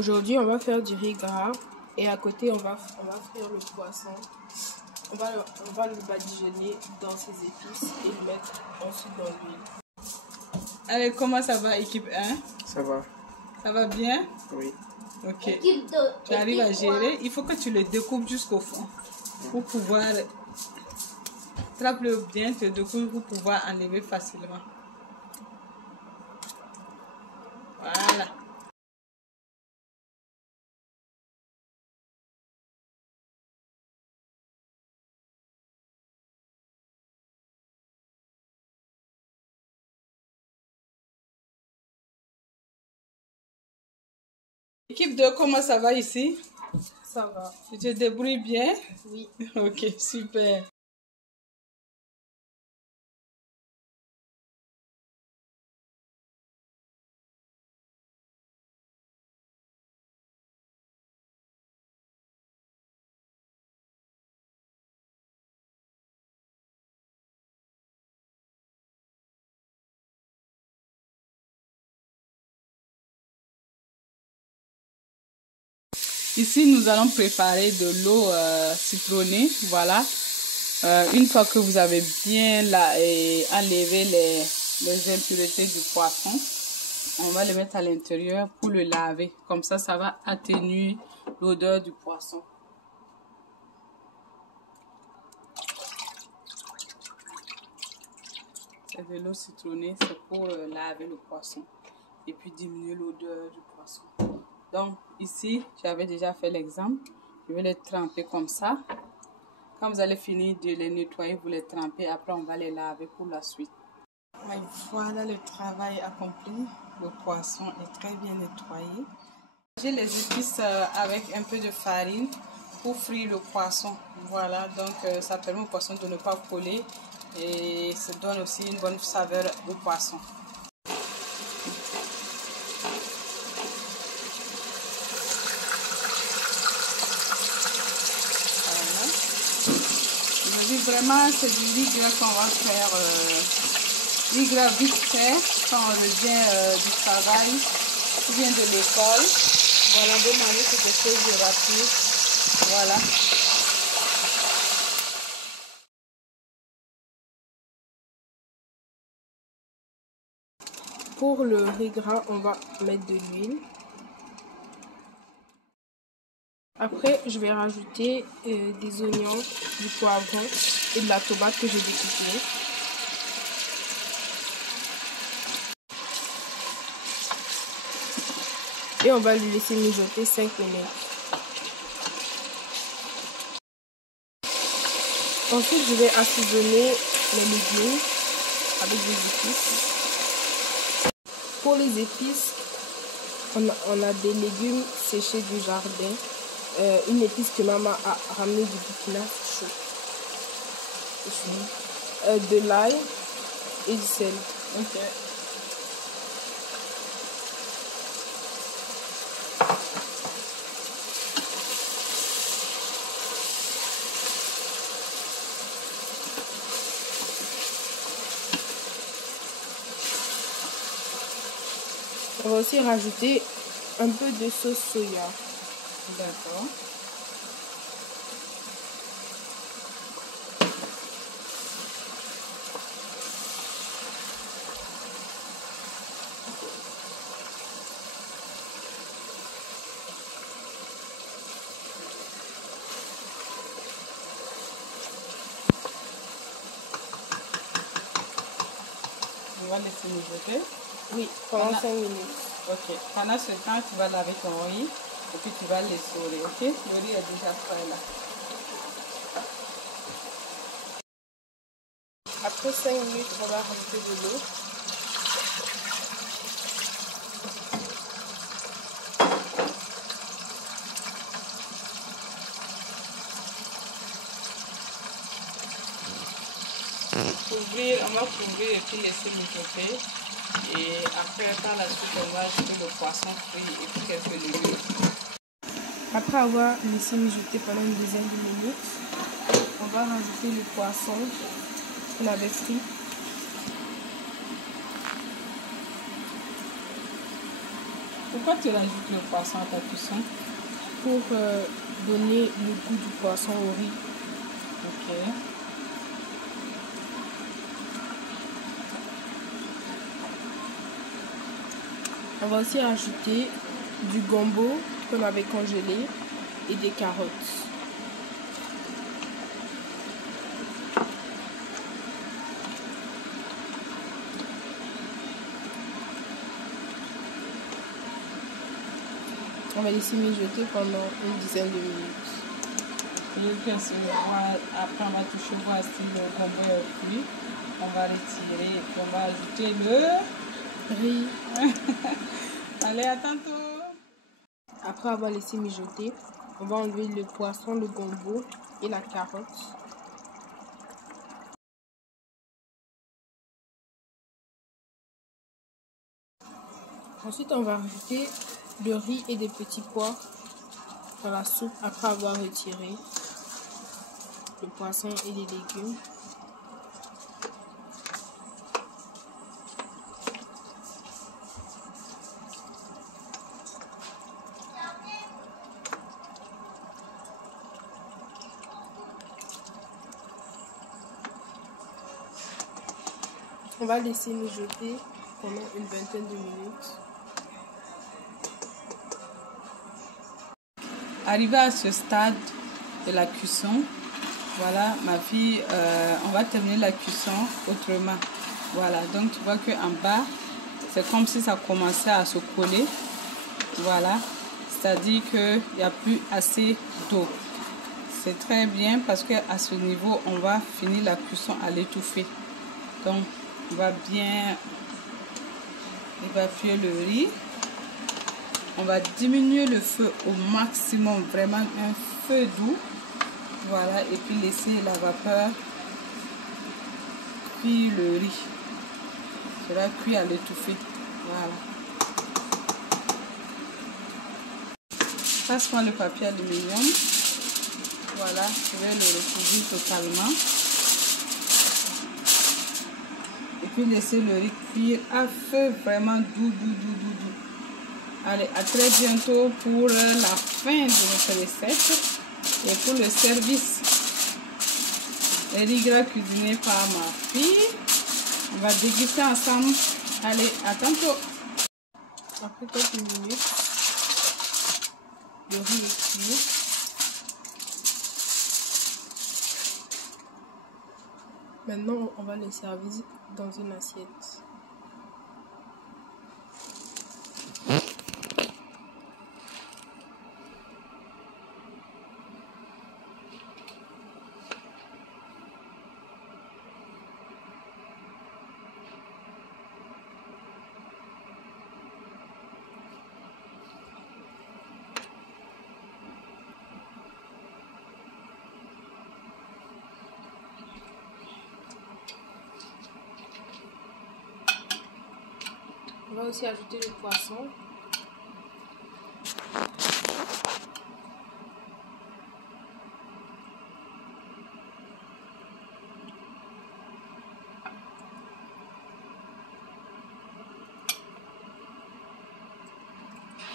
Aujourd'hui, on va faire du riz gras et à côté, on va frire le poisson. On va le badigeonner dans ses épices et le mettre ensuite dans l'huile. Allez, comment ça va, équipe 1? Ça va. Ça va bien? Oui. Ok. Tu arrives à gérer. Il faut que tu le découpes jusqu'au fond pour pouvoir... Trappe-le bien, tu le découpes pour pouvoir enlever facilement. Voilà. Équipe 2, comment ça va ici? Ça va. Tu te débrouilles bien? Oui. Ok, super. Ici, nous allons préparer de l'eau citronnée. Voilà. Une fois que vous avez bien enlevé les impuretés du poisson, on va le mettre à l'intérieur pour le laver. Comme ça va atténuer l'odeur du poisson. C'est de l'eau citronnée, c'est pour laver le poisson et puis diminuer l'odeur du poisson. Donc ici, j'avais déjà fait l'exemple. Je vais les tremper comme ça. Quand vous allez finir de les nettoyer, vous les trempez. Après, on va les laver pour la suite. Et voilà le travail accompli. Le poisson est très bien nettoyé. J'ai les épices avec un peu de farine pour frire le poisson. Voilà, donc ça permet au poisson de ne pas coller et ça donne aussi une bonne saveur au poisson. Vraiment, c'est du riz gras qu'on va faire, riz gras vite fait quand on revient du travail ou bien de l'école. Voilà, vous mangez quelque chose de rapide. Voilà. Pour le riz gras, on va mettre de l'huile. Après, je vais rajouter des oignons, du poivron et de la tomate que j'ai découpée. Et on va lui laisser mijoter 5 minutes. Ensuite, je vais assaisonner les légumes avec des épices. Pour les épices, on a des légumes séchés du jardin. Une épice que maman a ramenée du Burkina Faso. De l'ail et du sel. Ok. On va aussi rajouter un peu de sauce soya. D'accord. On va laisser mijoter. Oui, pendant 5 minutes. Ok. Pendant ce temps, tu vas laver ton riz et puis tu vas l'essorer. Ok? Le riz est déjà frais là. Après 5 minutes, on va rajouter de l'eau. On va couvrir et puis laisser mijoter. Et après, par la suite, on va ajouter le poisson frit et puis quelques légumes. Après avoir laissé mijoter pendant une dizaine de minutes, on va rajouter le poisson qu'on avait frit. Pourquoi tu rajoutes le poisson à ta cuisson? Pour donner le goût du poisson au riz. Ok. On va aussi rajouter du gombo qu'on avait congelé et des carottes. On va laisser mijoter pendant une dizaine de minutes. Et après, on va toucher voir si le gombo est cuit. On va retirer et puis on va ajouter le riz. Allez, à tantôt. Après avoir laissé mijoter, on va enlever le poisson, le gombo et la carotte. Ensuite, on va rajouter le riz et des petits pois dans la soupe après avoir retiré le poisson et les légumes. On va laisser mijoter pendant une vingtaine de minutes. Arrivé à ce stade de la cuisson, voilà, ma fille, on va terminer la cuisson autrement. Voilà, donc tu vois qu'en bas, c'est comme si ça commençait à se coller. Voilà, c'est-à-dire qu'il n'y a plus assez d'eau. C'est très bien parce qu'à ce niveau, on va finir la cuisson à l'étouffer. Donc, on va bien évacuer le riz. On va diminuer le feu au maximum, vraiment un feu doux. Voilà, et puis laisser la vapeur cuire le riz. Ça va cuire à l'étouffer. Voilà. Passe-moi le papier aluminium. Voilà, je vais le recouvrir totalement. Et puis laisser le riz cuire à feu vraiment doux. Allez, à très bientôt pour la fin de notre recette et pour le service. Les riz gras cuisinés par ma fille. On va déguster ensemble. Allez, à tantôt. Après quelques minutes, le riz est cuit. Maintenant, on va les servir dans une assiette. On va aussi ajouter le poisson.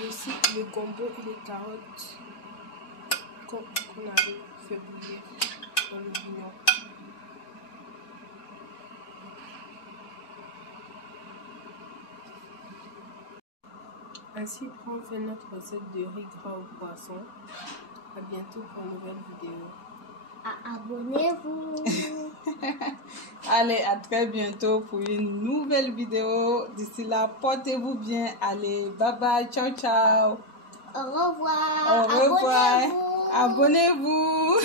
Et aussi le gombo et les carottes qu'on avait fait bouillir dans le bouillon. Ainsi prend fin notre recette de riz gras au poisson. À bientôt pour une nouvelle vidéo. Abonnez-vous. Allez, à très bientôt pour une nouvelle vidéo. D'ici là, portez-vous bien. Allez, bye bye, ciao ciao. Au revoir. Au revoir. Abonnez-vous.